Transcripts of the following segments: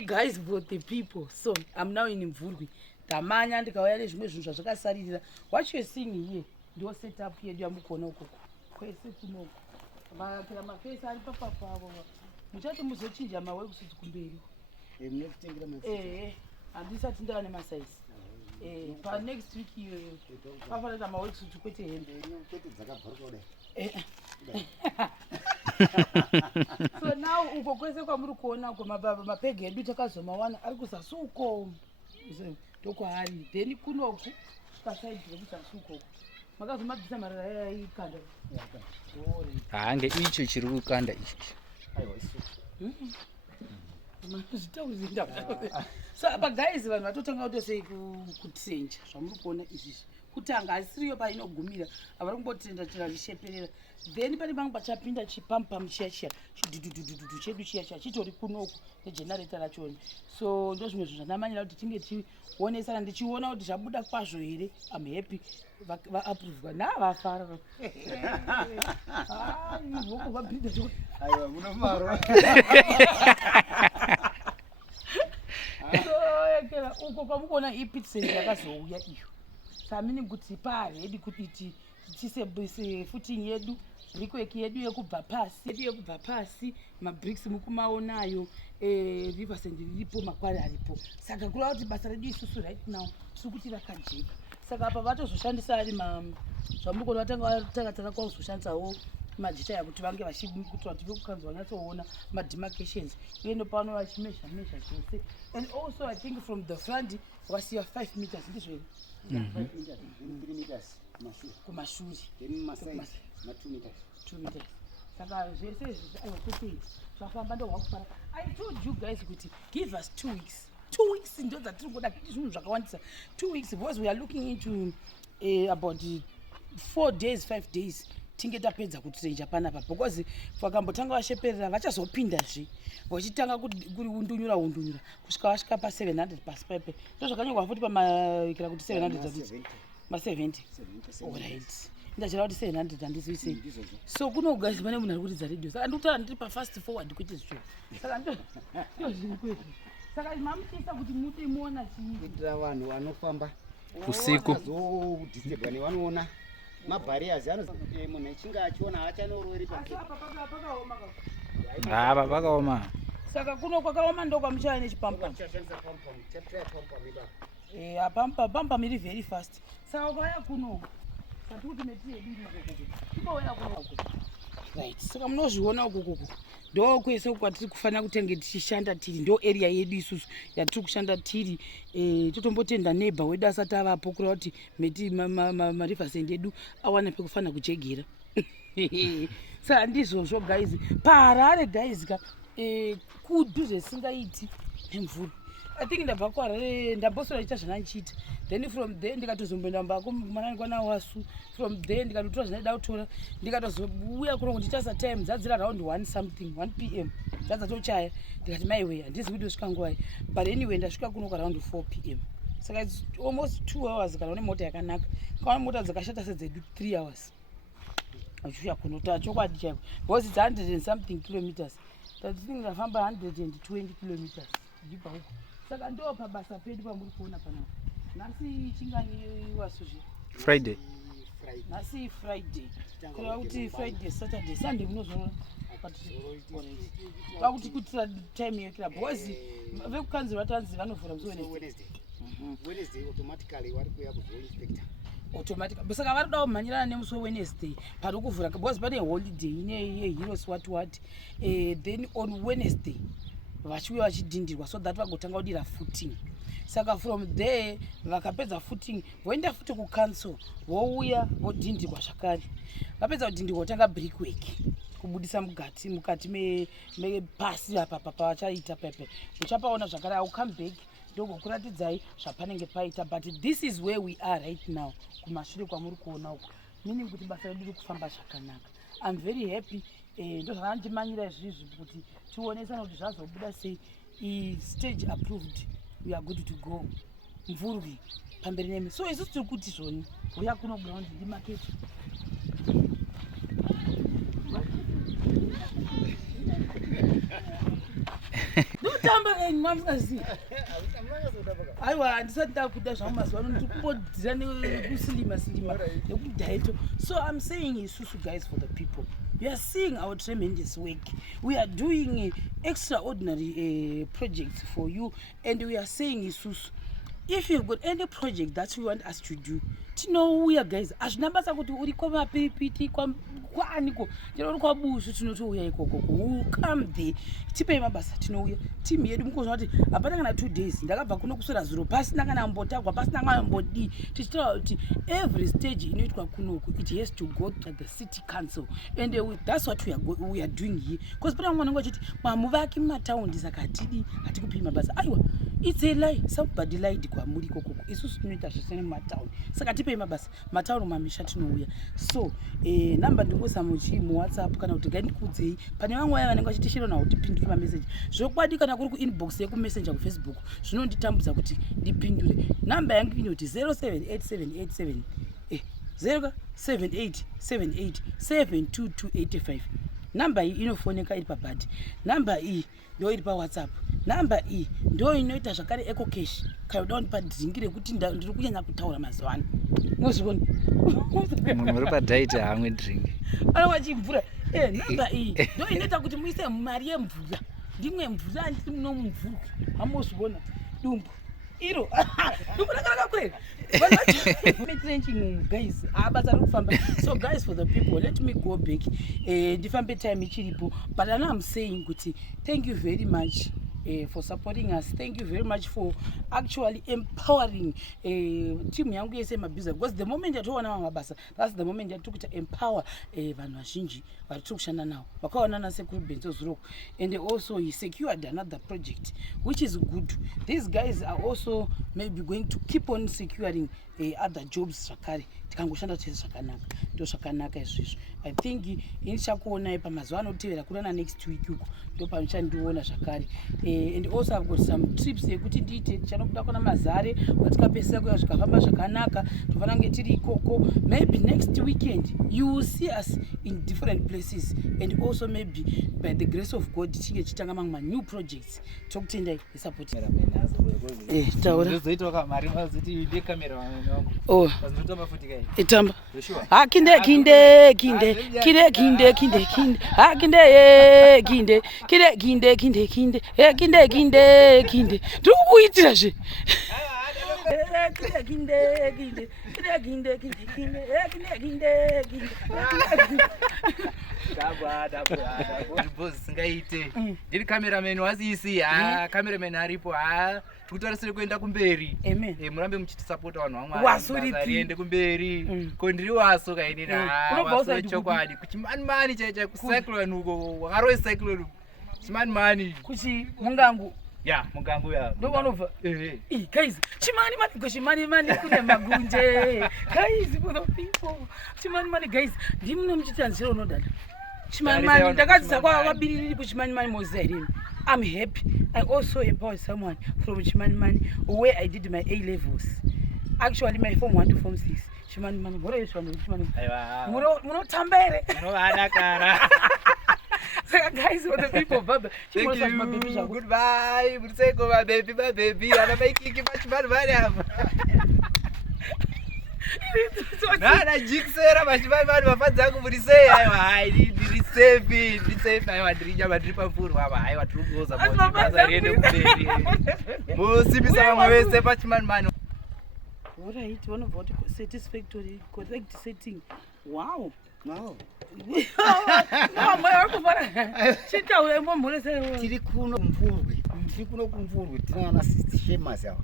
sorry guys for the people. So I'm now in Mvurwi. Tamanya ndikauya nezvimwe zvinhu zvazvakasaririra. What you're seeing here, ndo setup yedu yamukona ukoko. Kwese kunoko. Vakapera mafesi ari papapavo. Muchati muzochinja mawekisuti kumberi. Munotengera mafesi. Handisati ndava nemasize. Pa next week pafanira mawekisuti kwete hembe. Kwete dzakabvaruka kudai. So now uko kwese kwamuri kuona uko mapegi edu takazomawana ari kuzasuko ndokwaari then kunoku pasaidhi rekuzasuko makazomabvisa marara yaikanda hange icho chiri kukanda ichi so apa guys vanhu vatotanga kutosei kutsenja zvamuri kuona izvizvi kutanga asiriyo painogumira havari kumbotenda chisheperera then pane pangu pachapinda chipampamu chiya chidhudhudhudhu chedu chiya chitori kunoku negenareta rachona. So ndo zvimwe zvinhu zvandamanyira kuti tinge tichionesana ndichiona kuti zvabuda kwazvo here. I'm happy vaaprovwa navafara voko vabhidha aiwa munomaro ekera uko kwamukuona ipitseni yakazouya iyo samini kuti paredi kuti tisebvise footing yedu brickwork yedu yekubva pasi mabricks mukumaonayo riversend riripo makwari aripo saka kureva kuti basa redu isusu right now tiri kuti rakajeka saka apa vatozoshandisa ari zvamukona vatanga kwakuzoshandisawo majita yakuti vange vachikuitira kuti vekukanzi vanyatsoona mademarcations uye ndopano vachimezha zvose. And also I think from the front wasiya 5 meters ndizvo here 5 meters kumashure then maside na 2 meters saka zvese aiwakupei zvafamba ndohwakufara. I told you guys kuti give us 2 weeks. 2 weeks ndo dzatiri kuda kuti zvinhu zvakawandisa 2 weeks because we are looking into about 4 days 5 days tinge tapedza kutrenja panapa because vakambotanga vasheperera vachazopindazve vachitanga kundunyura kusvika vasvika pa700 pasi pepe ndo zvakanyorwa futi pamakira kuti 700 ma70 alright ndachira kuti 700 handizvisei. So kunogazi pane munhu ari kuridza radio saka ndikutaura ndiri pafast forward kuite zvizvo saka ndo zviri kwezvo saka mamutisa kuti muti muona kuitira vanhu vanofamba usiku zodhisturbwa nevanoona mabhariers munhu echinge achiona hachanorori apa pakaoma saka kuno kwakaoma ndo kwamuchaya nechipampa pampa miri very fast saka kwaya kuno katikuti meti yedu tikauya kuno right. Saka munozviona ukokoko ndo kwese kwatiri kufanira kutenge tichishanda tiri ndo area yedu isusu yatiri kushanda tiri. Totombotenda neighbor wedu asati avapo kureva kuti meti mariversend edu awana pekufanira kujegera saka ndizvozvo guys paharare guys ka kudhuze singaiti nemvura. I think ndabva kuharare ndambosora iita zvanandichiita then from there ndikatozomboenda mbakomana kwana wasu from there ndikatotora zvandida kutora ndikatozouya kuno kunditasa time dzadzira around 1 something 1 pm dzadzatochaya ndikati maiwe handizi kuti osvika nguwai but anyway ndasvika kuno around 4 pm saka it's almost 2 hours kana une mota yakanaka kaona mota dzakashata sedzedu 3 hours achiuya kuno chokwadi chaiko because it's 100 and something kilometers tatiti ndafamba 120 kilometers ndibva huko saka ndo pabasa pedu pamuri kuona panapa. Nhasi chingani wasuzvi Friday nhasi Friday kureva kuti Friday Saturday Sunday munozoona pakuti kuitira time yekira because vekukanzi vatanzi vanovhura musi Wednesday automatically vari kuya kuzoinspector automatic saka vari kuda kumhanyirana nemusi Wednesday pari kuvhura because pane holiday ine heroes what then on Wednesday vachiuya vachidhindirwa so that vagotanga kudira footing. Saka from there vakapedza footing voenda futi kucancel vouya vodhindirwa zvakare vapedza kudhindirwa votanga brickwork kubudisa mukati mepasi apa pavachaita pepe uchapaona zvakare au come back ndogokuratidzai zvapanenge paita but this is where we are right now kumashure kwamuri kuona uko meaning kuti basa redu riri kufamba zvakanaka. I'm very happy ndo zvakandimanyira izvizvi kuti tionesana kuti zvazobuda sei stage approved we are good to go Mvurwi pamberi nemi so isusu tiri kuti zvoni uya kuno ground ndi market no kutamba mwamusaziva aiwa handisati ndakuda zvangu mazuva ano ndikumbodhira nekusilima nekudhaito. So I'm saying isusu guys, for the people, we are seeing our tremendous work, we are doing extraordinary projects for you, and we are saying isusu, if you've got any project that you want us to do, tinouya guys. Hazvina basa kuti uri kwamapiripiti kwaaniko chero uri kwabusu, tinotouya ikoko. We'll come there, tipei mabasa, tinouya. Timu yedu mukozva kuti hapana kana 2 days ndakabva kuno kusora zuro pasina kana mbotagwa, pasina kana mbodi. Tichitaura kuti every stage inoitwa kunoku, it has to go to the city council, and that's what we are doing here. Because pana mwana ngachiti mamuvaki mumataundi saka hatikupi mabasa. Aiwa, it's a lie. Somebody lied kwamuri kokoko. Isusu tinoita zvisene mumataundi, saka tipei mabasa. Matauro mamisha tinouya. So namba ndingosa mu WhatsApp kana kuti ngandikudzei. Pane vamwe vaya vanenge vachitishira nawo tipindure mameseji. Zvokwadi kana kuri kuinbox yeku messenger ku Facebook zvinonditambudza kuti ndipindure. Namba yangu inoti 078787 07878722285. Namba iyi inofoneka iri pabhadhi. Namba iyi ndio iri pa WhatsApp. Namba iyi ndio inoita zvakare eco cash. Kana uda kundipa dhingi rekuti ndiri kunyanya kutaura mazuva ano. Mozviona? Munhu uri padhaiti haamwe drink. Ana wachimvura. Namba iyi ndio inoita kuti muise mari yemvura. Ndimwe mvura ndiri muno mumvuri. Hamozviona? Dumbu. Iro. Dumbu rakaraka kweli. Guys, so guys, for the people, let me go back. Different time ichiripo, but now I'm saying kuti, thank you very much for supporting us. Thank you very much for actually empowering team yangu yese mabusiness, because the moment that wana mabasa, that's the moment that took to empower vanhu vazhinji vari kushanda nawo vakaona na Sekuru Benzo Zuroko, and also he secured another project, which is good. These guys are also maybe going to keep on securing other jobs zvakare, tikangoshanda tese zvakanaka, ndo zvakanaka izvizvo. I think inichakuona pamazuva anotevera kurana next week uko ndo panichandiona zvakare. And also I've got some trips yekuti ndiite tichanobuda kona mazare watikapesera kuya zvikafamba zvakanaka, tofana kunge tiri ikoko. Maybe next weekend you will see us in different places, and also maybe by the grace of God tichinge tichitanga mamwe new projects. Tokutendai support. Taura. Oh. Itamba. Kinde. Ndikuitira zve. Singaite ndiri cameraman wasisi cameraman aripo tikutarisire kuenda kumberi. Murambe muchitisapota vanhu vamwe riende kumberi ko ndiri waso kainini chokwadi kuchimanimani chaicha kucyclone uko wakaroi cyclone chimanimani kuchi mungangu mugangu ya ndo vanobva guys chimani kune magunje guys, for the people chimani guys ndimuno muchitanzira unodada chimani ndakadzisa kwakabiriri kuchimani mozarini. I'm happy. I also empowered someone from chimani where I did my A levels, actually my form 1 to form 6. Chimani bora yeswando chimani munotamba ere munoadakara. So guys, for the people, baba, thank you, goodbye, mutseko my baby, ana maikiki pachimani apa. Nana jiksera pachimani vafadzangu murisei aiwa ndiri safe aiwa ndiri nyama ndiri pafurwa apa aiwa tiri kuoza basa riende kumberi musimbisa vamwe vese pachimani. Alright, one of what satisfactory correct setting. Wow. Tiri kuno kumvurwi tinaana famous ava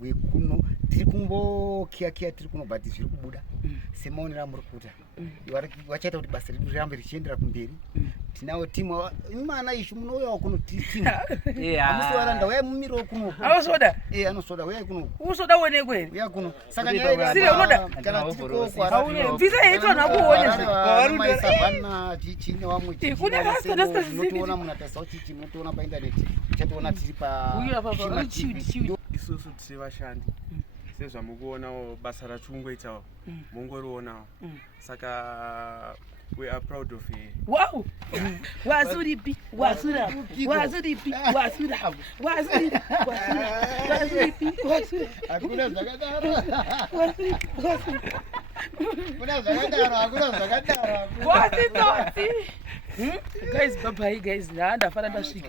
wekuno tiri kumbokia tiri kuno, but zviri kubuda semaonera muri kuita vachaita kuti basa redu rirambe richiendera kumberi. Tinawo timu imana ishu munouyawo kuno tiri timu amusiwaranda uyai mumiriwo kuno anosoda anosoda uyai kuno usoda uonekwe uya kuno saka sire unoda kana tiriko kwara visa yeitwa nakuona savana chichine wamwe unotoona munatasawo chichi munotoona paindaneti chatoona tiri isusu tiri vashandi sezvamukuonawo basa rachungoitawo mungorionawo. Saka We are proud of her. Wow. Wazuripi, wazura, wazuripi, wazura, wazuripi, wazuripi, wazura. Hakuna zakadaro. Kuna zakadaro. What is that? Guys, bye bye guys. Nda fara ndasvika.